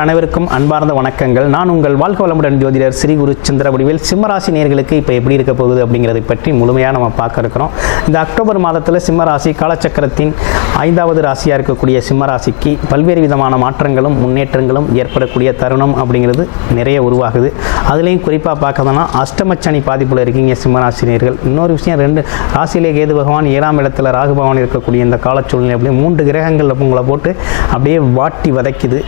நேயர்கள் அனைவருக்கும் அன்பார்ந்த வணக்கங்கள். நான் உங்கள் வாழ்க வளமுடன் ஜோதிடர் ஸ்ரீ குரு சந்திரவடிவேல். சிம்மராசி நேயர்களுக்கு இப்போ எப்படி இருக்க போகுது அப்படிங்கிறதை பற்றி முழுமையாக நம்ம பார்க்க இருக்கிறோம். இந்த அக்டோபர் மாதத்தில் சிம்மராசி காலச்சக்கரத்தின் 5வது ராசியாக இருக்கக்கூடிய சிம்மராசிக்கு பல்வேறு விதமான மாற்றங்களும் முன்னேற்றங்களும் ஏற்படக்கூடிய தருணம் அப்படிங்கிறது நிறைய உருவாகுது. அதுலேயும் குறிப்பாக பார்க்கணும்னா அஷ்டமச்சனி பாதிப்பில் இருக்கீங்க சிம்மராசினியர்கள். இன்னொரு விஷயம், 2 ராசியிலே கேது பகவான் 7ஆம் இடத்துல ராகு பகவான் இருக்கக்கூடிய இந்த காலச்சூழ்நிலை அப்படியே 3 கிரகங்கள் உங்களை போட்டு அப்படியே வாட்டி வதைக்குது.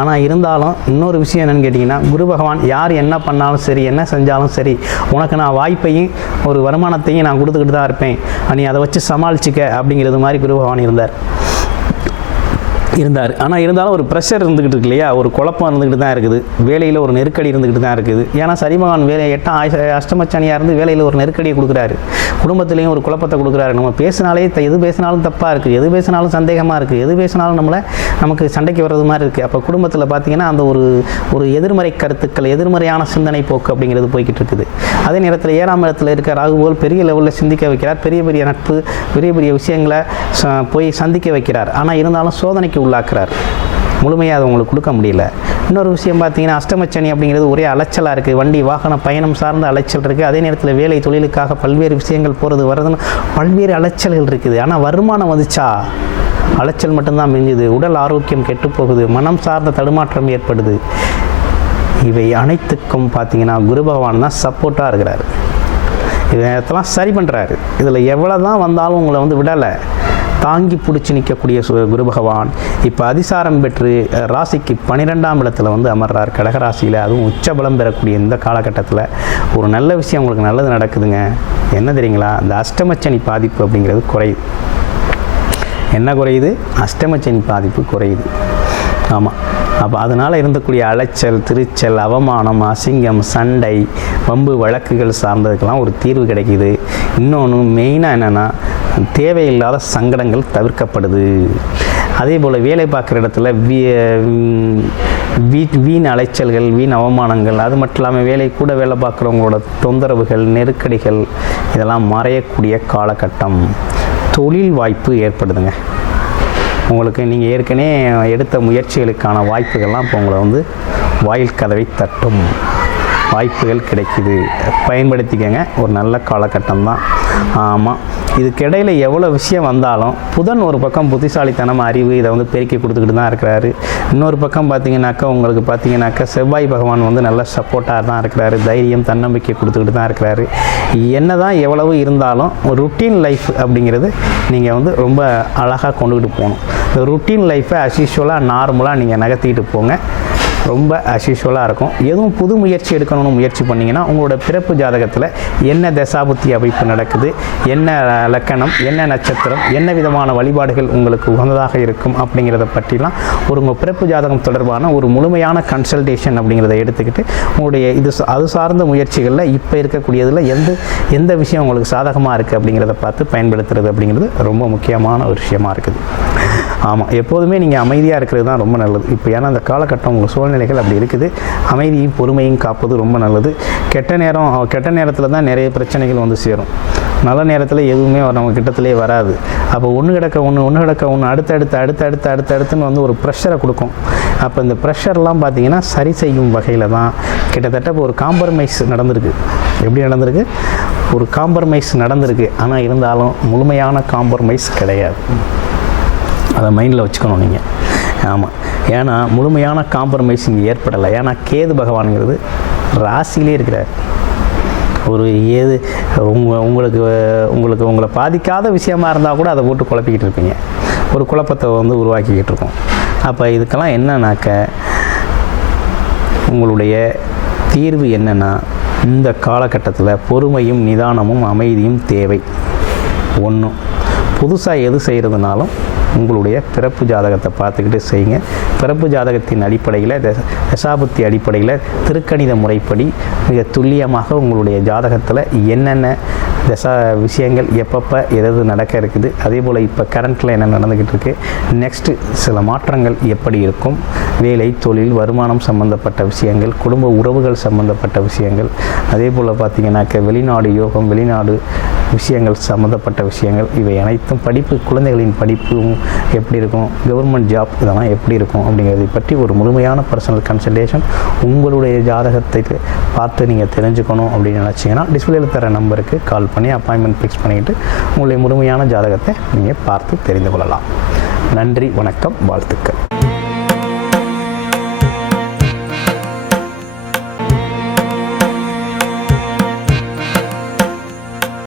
ஆனால் இருந்தாலும் இன்னொரு விஷயம் என்னென்னு கேட்டிங்கன்னா, குரு பகவான் யார் என்ன பண்ணாலும் சரி, என்ன செஞ்சாலும் சரி, உனக்கு நான் வாய்ப்பையும் ஒரு வருமானத்தையும் நான் கொடுத்துக்கிட்டு தான் இருப்பேன், நீ அதை வச்சு சமாளிச்சிக்க அப்படிங்கிறது மாதிரி குரு பகவான் இருந்தார். ஆனால் இருந்தாலும் ஒரு ப்ரெஷர் இருந்துக்கிட்டு இருக்கு இல்லையா, ஒரு குழப்பம் இருந்துக்கிட்டு தான் இருக்குது, வேலையில் ஒரு நெருக்கடி இருந்துக்கிட்டு தான் இருக்குது. ஏன்னா சரிபகவான் வேலை 8ஆம் அஷ்டமச்சனியாக இருந்து வேலையில் ஒரு நெருக்கடியை கொடுக்குறாரு, குடும்பத்துலேயும் ஒரு குழப்பத்தை கொடுக்குறாரு. நம்ம பேசினாலே எது பேசினாலும் தப்பாக இருக்குது, எது பேசினாலும் சந்தேகமாக இருக்குது, எது பேசினாலும் நமக்கு சண்டைக்கு வர்றது மாதிரி இருக்குது. அப்போ குடும்பத்தில் பார்த்திங்கன்னா அந்த ஒரு எதிர்மறை கருத்துக்கள், எதிர்மறையான சிந்தனை போக்கு அப்படிங்கிறது போய்கிட்டு இருக்குது. அதே நேரத்தில் 7ஆம் இடத்துல இருக்க ராகுபோல் பெரிய லெவலில் சிந்திக்க வைக்கிறார், பெரிய பெரிய நட்பு, பெரிய பெரிய விஷயங்களை போய் சந்திக்க வைக்கிறார். ஆனால் இருந்தாலும் சோதனைக்கு உள்ளாக்குறார், முழுமையாக அதை உங்களுக்கு கொடுக்க முடியல. இன்னொரு விஷயம் பார்த்தீங்கன்னா, அஷ்டமச்சனி அப்படிங்கிறது ஒரே அலைச்சலாக இருக்குது, வண்டி வாகன பயணம் சார்ந்த அலைச்சல் இருக்குது. அதே நேரத்தில் வேலை தொழிலுக்காக பல்வேறு விஷயங்கள் போகிறது வர்றதுன்னு பல்வேறு அலைச்சல்கள் இருக்குது. ஆனால் வருமானம் வந்துச்சா அலைச்சல் மட்டும்தான் மிஞ்சுது, உடல் ஆரோக்கியம் கெட்டு போகுது, மனம் சார்ந்த தடுமாற்றம் ஏற்படுது. இவை அனைத்துக்கும் பார்த்தீங்கன்னா குரு பகவான் தான் சப்போர்ட்டாக இருக்கிறார், இதெல்லாம் சரி பண்ணுறாரு. இதில் எவ்வளோ தான் வந்தாலும் உங்களை விடலை, தாங்கி பிடிச்சி நிற்கக்கூடிய குரு பகவான் இப்போ அதிசாரம் பெற்று ராசிக்கு 12ஆம் இடத்துல அமர்றார், கடகராசியில். அதுவும் உச்சபலம் பெறக்கூடிய இந்த காலகட்டத்தில் ஒரு நல்ல விஷயம் உங்களுக்கு நல்லது நடக்குதுங்க. என்ன தெரியுங்களா, இந்த அஷ்டமச்சனி பாதிப்பு அப்படிங்கிறது குறையுது. என்ன குறையுது? அஷ்டமச்சனி பாதிப்பு குறையுது. ஆமாம். அப்போ அதனால் இருந்தக்கூடிய அலைச்சல், திருச்சல், அவமானம், அசிங்கம், சண்டை, வம்பு வழக்குகள் சார்ந்ததுக்கெல்லாம் ஒரு தீர்வு கிடைக்கிது. இன்னொன்று மெயினாக என்னென்னா, தேவையில்லாத சங்கடங்கள் தவிர்க்கப்படுது. அதே போல் வேலை பார்க்குற இடத்துல வீண் அலைச்சல்கள், வீண் அவமானங்கள், அது மட்டும் இல்லாமல் வேலை பார்க்குறவங்களோட தொந்தரவுகள், நெருக்கடிகள் இதெல்லாம் மறையக்கூடிய காலகட்டம். தொழில் வாய்ப்பு ஏற்படுதுங்க உங்களுக்கு. நீங்கள் ஏற்கனவே எடுத்த முயற்சிகளுக்கான வாய்ப்புகள்லாம் இப்போ உங்களை வாயில் கதவை தட்டும், வாய்ப்புகள் கிடைக்குது, பயன்படுத்திக்கங்க. ஒரு நல்ல காலகட்டம் தான். ஆமாம், இதுக்கிடையில் எவ்வளோ விஷயம் வந்தாலும் புதன் ஒரு பக்கம் புத்திசாலித்தனம், அறிவு இதை பெருக்கி கொடுத்துக்கிட்டு தான் இருக்கிறாரு. இன்னொரு பக்கம் பார்த்தீங்கன்னாக்கா செவ்வாய் பகவான் நல்ல சப்போர்ட்டாக தான் இருக்கிறாரு, தைரியம், தன்னம்பிக்கை கொடுத்துக்கிட்டு தான் இருக்கிறாரு. என்ன தான் எவ்வளவு இருந்தாலும் ஒரு ருட்டீன் லைஃப் அப்படிங்கிறது நீங்கள் ரொம்ப அழகாக கொண்டுக்கிட்டு போகணும். இந்த ருட்டீன் லைஃப்பை அஸ்யூஷுவலாக நார்மலாக நீங்கள் நகர்த்திக்கிட்டு போங்க, ரொம்ப அஸ்யூஷுவலாக இருக்கும். எதுவும் புது முயற்சி எடுக்கணும்னு முயற்சி பண்ணிங்கன்னா உங்களோட பிறப்பு ஜாதகத்தில் என்ன தசாபுத்தி அமைப்பு நடக்குது, என்ன லக்கணம், என்ன நட்சத்திரம், என்ன விதமான வழிபாடுகள் உங்களுக்கு உகந்ததாக இருக்கும் அப்படிங்கிறத பற்றிலாம் உங்கள் பிறப்பு ஜாதகம் தொடர்பான ஒரு முழுமையான கன்சல்டேஷன் அப்படிங்கிறத எடுத்துக்கிட்டு உங்களுடைய அது சார்ந்த முயற்சிகளில் இப்போ இருக்கக்கூடியதில் எந்த விஷயம் உங்களுக்கு சாதகமாக இருக்குது அப்படிங்கிறத பார்த்து பயன்படுத்துறது அப்படிங்கிறது ரொம்ப முக்கியமான ஒரு விஷயமா இருக்குது. ஆமாம், எப்போதுமே நீங்கள் அமைதியாக இருக்கிறது தான் ரொம்ப நல்லது. இப்போ ஏன்னா அந்த காலகட்டம் உங்கள் சூழ்நிலைகள் அப்படி இருக்குது. அமைதியும் பொறுமையும் காப்பது ரொம்ப நல்லது. கெட்ட நேரத்தில் தான் நிறைய பிரச்சனைகள் சேரும். நல்ல நேரத்தில் எதுவுமே நம்ம கிட்டத்திலே வராது. அப்போ ஒன்று கிடக்க ஒன்று அடுத்தடுத்துன்னு ஒரு ப்ரெஷரை கொடுக்கும். அப்போ இந்த ப்ரெஷர்லாம் பார்த்தீங்கன்னா சரி செய்யும் வகையில் தான் கிட்டத்தட்ட இப்போ ஒரு காம்ப்ரமைஸ் நடந்திருக்கு. எப்படி நடந்திருக்கு? ஒரு காம்ப்ரமைஸ் நடந்திருக்கு. ஆனால் இருந்தாலும் முழுமையான காம்ப்ரமைஸ் கிடையாது, அதை மைண்டில் வச்சுக்கணும் நீங்கள். ஆமாம், ஏன்னா முழுமையான காம்ப்ரமைஸ் இங்கே ஏற்படலை. ஏன்னா கேது பகவானுங்கிறது ராசியிலே இருக்கிறார். ஒரு உங்களுக்கு உங்களை பாதிக்காத விஷயமா இருந்தால் கூட அதை போட்டு குழப்பிக்கிட்டு இருப்பீங்க, ஒரு குழப்பத்தை உருவாக்கிக்கிட்டு இருக்கோம். அப்போ இதுக்கெல்லாம் என்னன்னாக்க உங்களுடைய தீர்வு என்னென்னா, இந்த காலகட்டத்தில் பொறுமையும் நிதானமும் அமைதியும் தேவை. ஒன்று, புதுசாக எது செய்கிறதுனாலும் உங்களுடைய பிறப்பு ஜாதகத்தை பார்த்துக்கிட்டு செய்யுங்க. பிறப்பு ஜாதகத்தின் அடிப்படையில், தசாபுத்தி அடிப்படையில், திருக்கணித முறைப்படி மிக துல்லியமாக உங்களுடைய ஜாதகத்தில் என்னென்ன விஷயங்கள் எப்பப்போ எது நடக்க இருக்குது, அதே போல் இப்போ கரண்ட்டில் என்ன நடந்துக்கிட்டு இருக்குது, நெக்ஸ்ட்டு சில மாற்றங்கள் எப்படி இருக்கும், வேலை, தொழில், வருமானம் சம்பந்தப்பட்ட விஷயங்கள், குடும்ப உறவுகள் சம்பந்தப்பட்ட விஷயங்கள், அதே போல் பார்த்திங்கனாக்க வெளிநாடு யோகம், வெளிநாடு விஷயங்கள் சம்மந்தப்பட்ட விஷயங்கள் இவை அனைத்தும் படிப்பு, குழந்தைகளின் படிப்பும் எப்படி இருக்கும், கவர்மெண்ட் ஜாப் இதெல்லாம் எப்படி இருக்கும் அப்படிங்கிறதை பற்றி ஒரு முழுமையான பர்சனல் கன்சல்டேஷன் உங்களுடைய ஜாதகத்தை பார்த்து நீங்கள் தெரிஞ்சுக்கணும் அப்படின்னு நினச்சிங்கன்னா டிஸ்பிளேல தர நம்பருக்கு கால் பண்ணி அப்பாயின்மெண்ட் ஃபிக்ஸ் பண்ணிக்கிட்டு உங்களுடைய முழுமையான ஜாதகத்தை நீங்கள் பார்த்து தெரிந்து கொள்ளலாம். நன்றி, வணக்கம், வாழ்த்துக்கள்.